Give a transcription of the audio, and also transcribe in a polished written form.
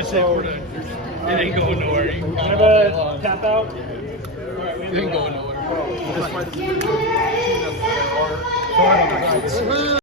That's it. We're done. It ain't going nowhere. You can Have a tap out. it ain't going nowhere. That's why the